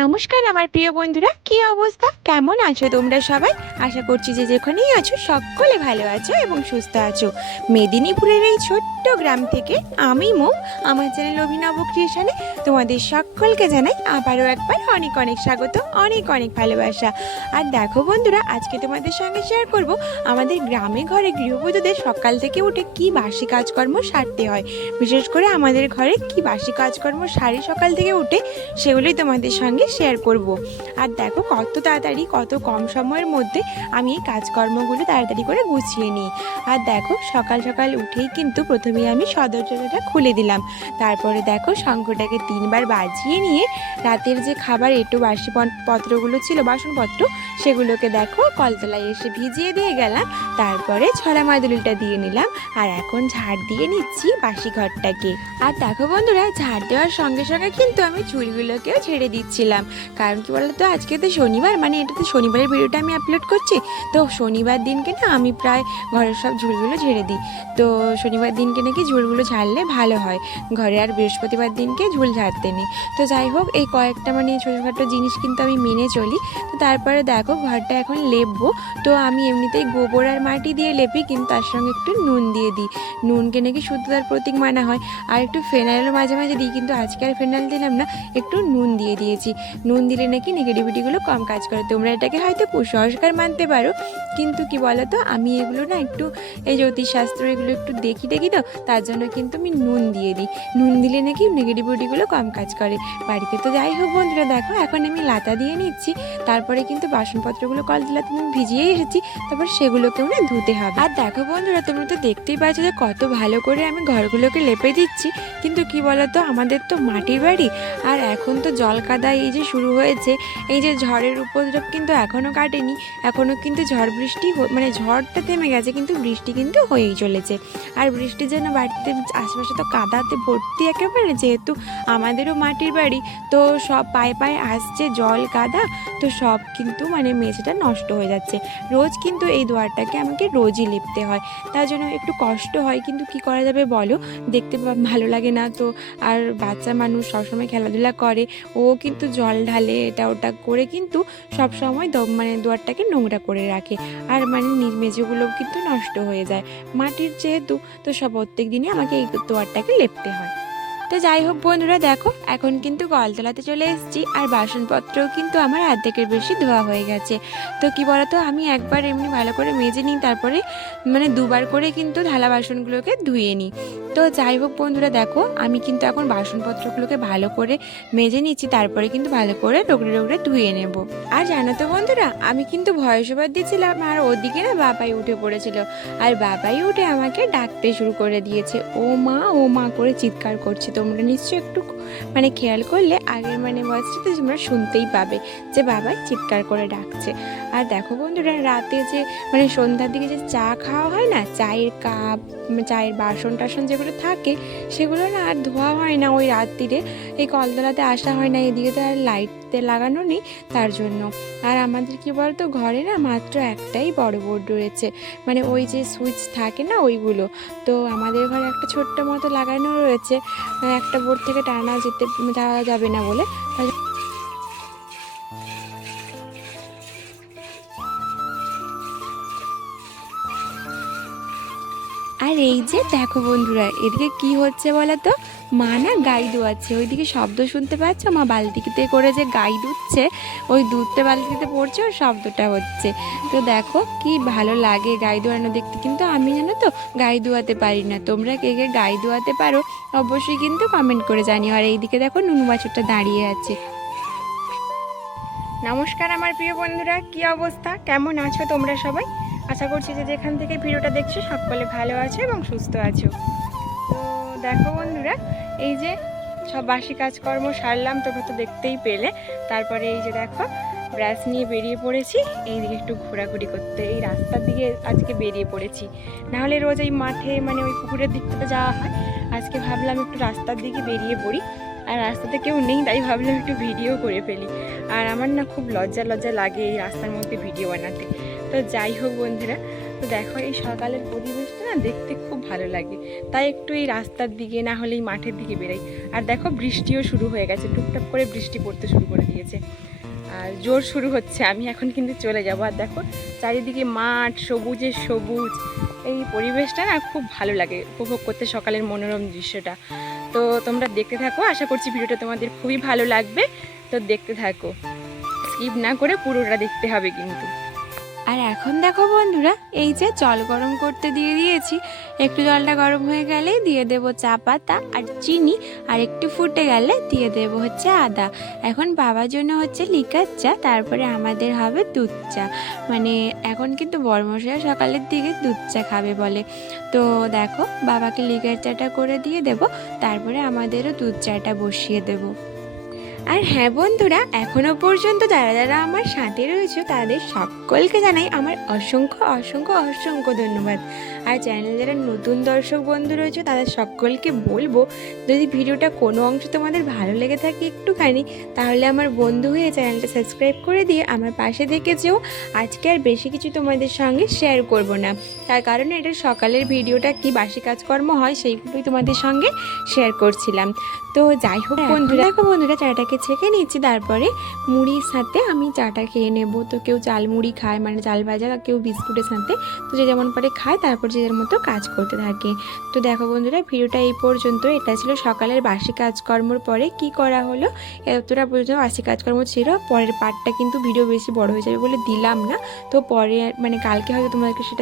নমস্কার আমার প্রিয় বন্ধুরা, কি অবস্থা? কেমন আছো তোমরা সবাই? আশা করছি যে যেখানেই আছো সকলে ভালো আছো এবং সুস্থ আছো। মেদিনীপুরের এই ছোট্ট গ্রাম থেকে আমি মৌ, আমার চ্যানেল অভিনব ক্রিয়েশনে তোমাদের সকলকে জানাই আবারও একবার অনেক অনেক স্বাগত, অনেক অনেক ভালোবাসা। আর দেখো বন্ধুরা, আজকে তোমাদের সঙ্গে শেয়ার করব আমাদের গ্রামে ঘরে গৃহবধূদের সকাল থেকে উঠে কি বাসি কাজকর্ম সারতে হয়। বিশেষ করে আমাদের ঘরে কি বাসি কাজকর্ম সারি সকাল থেকে উঠে সেগুলোই তোমাদের সঙ্গে শেয়ার করব। আর দেখো কত তাড়াতাড়ি, কত কম সময়ের মধ্যে আমি এই কাজকর্মগুলো তাড়াতাড়ি করে গুছিয়ে নিই। আর দেখো সকাল সকাল উঠেই কিন্তু প্রথমে আমি সদরজাটা খুলে দিলাম। তারপরে দেখো শঙ্খটাকে তিনবার বাজিয়ে নিয়ে রাতের যে খাবার একটু বাসি পত্রগুলো ছিল, বাসনপত্র সেগুলোকে দেখো, কলতলায় এসে ভিজিয়ে দিয়ে গেলাম। তারপরে ছলা মাদুলিটা দিয়ে নিলাম। আর এখন ঝাড় দিয়ে নিচ্ছি বাসি ঘরটাকে। আর দেখো বন্ধুরা, ঝাড় দেওয়ার সঙ্গে সঙ্গে কিন্তু আমি চুলগুলোকেও ছেড়ে দিচ্ছিলাম। কারণ কি বলতো, আজকে তো শনিবার মানে এটা তো শনিবারের ভিডিওটা আমি আপলোড করছি। তো শনিবার দিনকে না আমি প্রায় ঘরের সব ঝুলগুলো ঝেড়ে দিই। তো শনিবার দিনকে নাকি ঝুলগুলো ঝাড়লে ভালো হয়। ঘরে আর বৃহস্পতিবার দিনকে ঝুল ঝাড়তে নেই। তো যাই হোক, এই কয়েকটা মানে ছোটোখাটো জিনিস কিন্তু আমি মেনে চলি। তো তারপরে দেখো ঘরটা এখন লেপবো। তো আমি এমনিতেই গোবর আর মাটি দিয়ে লেপি, কিন্তু তার সঙ্গে একটু নুন দিয়ে দিই। নুনকে নাকি শুদ্ধতার প্রতীক মানা হয়। আর একটু ফেনাইলও মাঝে মাঝে দিই, কিন্তু আজকে আর ফেনাইল দিলাম না, একটু নুন দিয়ে দিয়েছি। নুন দিলে নাকি নেগেটিভিটিগুলো কম কাজ করে। তোমরা এটাকে হয়তো কুসংস্কার মানতে পারো, কিন্তু কি বলো তো আমি এগুলো না একটু এই জ্যোতিষশাস্ত্র এগুলো একটু দেখি দেখি তো, তার জন্য কিন্তু আমি নুন দিয়ে দিই। নুন দিলে নাকি নেগেটিভিটিগুলো কম কাজ করে। বাড়িতে তো যাই হোক বন্ধুরা, দেখো, এখন আমি লাতা দিয়ে নিচ্ছি। তারপরে কিন্তু বাসনপত্রগুলো কল দিলাতে আমি ভিজিয়েই এসেছি, তারপর সেগুলোকেও না ধুতে হবে। আর দেখো বন্ধুরা, তোমরা তো দেখতেই পাচ্ছ যে কত ভালো করে আমি ঘরগুলোকে লেপে দিচ্ছি। কিন্তু কি বলতো, আমাদের তো মাটির বাড়ি। আর এখন তো জল কাদা এই যে শুরু হয়েছে, এই যে ঝড়ের উপদ্রব কিন্তু এখনও কাটেনি। এখনও কিন্তু ঝড় বৃষ্টি মানে ঝড়টা থেমে গেছে, কিন্তু বৃষ্টি কিন্তু হয়েই চলেছে। আর বৃষ্টির জন্য বাড়িতে আশেপাশে তো কাদাতে ভর্তি একেবারে, যেহেতু আমাদেরও মাটির বাড়ি। তো সব পায়ে পায়ে আসছে জল কাদা, তো সব কিন্তু মানে মেঝেটা নষ্ট হয়ে যাচ্ছে। রোজ কিন্তু এই দুয়ারটাকে আমাকে রোজই লিপতে হয়। তার জন্য একটু কষ্ট হয়, কিন্তু কি করা যাবে বলো? দেখতে ভালো লাগে না তো। আর বাচ্চা মানুষ সবসময় খেলাধুলা করে, ও কিন্তু জল ঢালে এটা ওটা করে কিন্তু সব সময় মানে দুয়ারটাকে নোংরা করে রাখে। আর মানে মেঝেগুলো কিন্তু নষ্ট হয়ে যায়। মাটির যেহেতু, তো সব প্রত্যেক দিনই আমাকে এই দুয়ারটাকে লেপতে হয়। তো যাই হোক বন্ধুরা, দেখো, এখন কিন্তু কলতলাতে চলে এসেছি আর বাসনপত্রও কিন্তু আমার অর্ধেকের বেশি ধোয়া হয়ে গেছে। তো কি বলতো, আমি একবার এমনি ভালো করে মেজে নিই, তারপরে মানে দুবার করে কিন্তু থালা বাসনগুলোকে ধুয়ে নিই। তো যাই হোক বন্ধুরা, দেখো, আমি কিন্তু এখন বাসনপত্রগুলোকে ভালো করে মেজে নিচ্ছি, তারপরে কিন্তু ভালো করে রগড়ে রগড়ে ধুয়ে নেব। আর জানো তো বন্ধুরা, আমি কিন্তু ভয়েস ওভার দিয়েছিলাম, আর ওদিকে না বাবাই উঠে পড়েছিল, আর বাবাই উঠে আমাকে ডাকতে শুরু করে দিয়েছে। ও মা ও মা করে চিৎকার করছে তোমরা নিশ্চয়ই একটু মানে খেয়াল করলে আগের মানে ভয়েসটাতে তোমরা শুনতেই পাবে যে বাবাই চিৎকার করে ডাকছে। আর দেখো বন্ধুরা, রাতে যে মানে সন্ধ্যার দিকে যে চা খাওয়া হয় না, চায়ের কাপ, চায়ের বাসন টাসন যেগুলো থাকে, সেগুলো না আর ধোয়া হয় না ওই রাত্রিরে। এই কলতলাতে আসা হয় না, এদিকে তো আর লাইটতে লাগানো নেই তার জন্য। আর আমাদের কি বলতো, ঘরে না মাত্র একটাই বড় বোর্ড রয়েছে। মানে ওই যে সুইচ থাকে না ওইগুলো। তো আমাদের ঘরে একটা ছোট্ট মতো লাগানো রয়েছে। একটা বোর্ড থেকে টানা যেতে যাওয়া যাবে না বলে। এই যে দেখো বন্ধুরা, এদিকে কি হচ্ছে বলো তো মা না গাই দুয়াচ্ছে। ওইদিকে শব্দ শুনতে পাচ্ছ? মা বালতিতে করে যে গাই দুধছে ওই দুধটা বালতিতে পড়ছে, ওর শব্দটা হচ্ছে। তো দেখো কি ভালো লাগে গাই দোয়ানো দেখতে। কিন্তু আমি জানো তো গাই দোয়াতে পারি না। তোমরা কে কে গাই দোয়াতে পারো, অবশ্যই কিন্তু কমেন্ট করে জানিও। আর এইদিকে দেখো নুনু বাছুরটা দাঁড়িয়ে আছে। নমস্কার আমার প্রিয় বন্ধুরা, কি অবস্থা? কেমন আছো তোমরা সবাই? আশা করছি যে যেখান থেকে ভিডিওটা দেখছ সকলে ভালো আছো এবং সুস্থ আছো। তো দেখো বন্ধুরা, এই যে সব বাসি কাজকর্ম সারলাম, তোমরা তো দেখতেই পেলে। তারপরে এই যে দেখো, ব্রাশ নিয়ে বেরিয়ে পড়েছি। এইদিকে একটু ঘোরাঘুরি করতে, এই রাস্তার দিকে আজকে বেরিয়ে পড়েছি। নাহলে রোজ এই মাঠে মানে ওই পুকুরের দিকটাতে যাওয়া হয়। আজকে ভাবলাম একটু রাস্তার দিকে বেরিয়ে পড়ি। আর রাস্তাতে কেউ নেই, তাই ভাবলাম একটু ভিডিও করে ফেলি। আর আমার না খুব লজ্জা লজ্জা লাগে এই রাস্তার মধ্যে ভিডিও বানাতে। তো যাই হোক বন্ধুরা, তো দেখো এই সকালের পরিবেশটা না দেখতে খুব ভালো লাগে। তাই একটু এই রাস্তার দিকে না হলে এই মাঠের দিকে বেরাই। আর দেখো বৃষ্টিও শুরু হয়ে গেছে, টুকটাক করে বৃষ্টি পড়তে শুরু করে দিয়েছে। আর জোর শুরু হচ্ছে, আমি এখন কিন্তু চলে যাব। আর দেখো চারিদিকে মাঠ, সবুজে সবুজ, এই পরিবেশটা না খুব ভালো লাগে উপভোগ করতে সকালের মনোরম দৃশ্যটা। তো তোমরা দেখতে থাকো, আশা করছি ভিডিওটা তোমাদের খুবই ভালো লাগবে। তো দেখতে থাকো, স্কিপ না করে পুরোটা দেখতে হবে কিন্তু। আর এখন দেখো বন্ধুরা, এই যে জল গরম করতে দিয়ে দিয়েছি। একটু জলটা গরম হয়ে গেলে দিয়ে দেবো চা পাতা আর চিনি, আর একটু ফুটে গেলে দিয়ে দেবো হচ্ছে আদা। এখন বাবার জন্য হচ্ছে লিকার চা, তারপরে আমাদের হবে দুধ চা। মানে এখন কিন্তু বড়মশাই সকালের দিকে দুধ চা খাবে বলে। তো দেখো, বাবাকে লিকার চাটা করে দিয়ে দেব, তারপরে আমাদেরও দুধ চাটা বসিয়ে দেবো। আর হ্যাঁ বন্ধুরা এখনও পর্যন্ত যারা যারা আমার সাথে রয়েছে তাদের সকলকে জানাই আমার অসংখ্য অসংখ্য অসংখ্য ধন্যবাদ। আর চ্যানেলে যারা নতুন দর্শক বন্ধু রয়েছে তাদের সকলকে বলব যদি ভিডিওটা কোনো অংশ তোমাদের ভালো লেগে থাকে একটুখানি তাহলে আমার বন্ধু হয়ে চ্যানেলটা সাবস্ক্রাইব করে দিয়ে আমার পাশে থেকে যেও। আজকে আর বেশি কিছু তোমাদের সঙ্গে শেয়ার করব না। তার কারণে এটা সকালের ভিডিওটা কি বাসি কাজকর্ম হয় সেইগুলোই তোমাদের সঙ্গে শেয়ার করছিলাম। তো যাই হোক বন্ধুরা দেখো বন্ধুরা চাটাকে ছেঁকে নিচ্ছি তারপরে মুড়ির সাথে আমি চাটা খেয়ে নেব। তো কেউ চাল মুড়ি খায় মানে চাল ভাজা কেউ বিস্কুটের সাথে। তো যে যেমন পারে খায়, তারপর যে যার মতো কাজ করতে থাকে। তো দেখো বন্ধুরা, ভিডিওটা এই পর্যন্ত। এটা ছিল সকালের বাসি কাজকর্মর পরে কি করা হলো, এতটা পর্যন্ত বাসি কাজকর্ম ছিল। পরের পার্টটা কিন্তু ভিডিও বেশি বড় হয়ে যাবে বলে দিলাম না। তো পরে মানে কালকে হয়তো তোমাদেরকে সেটা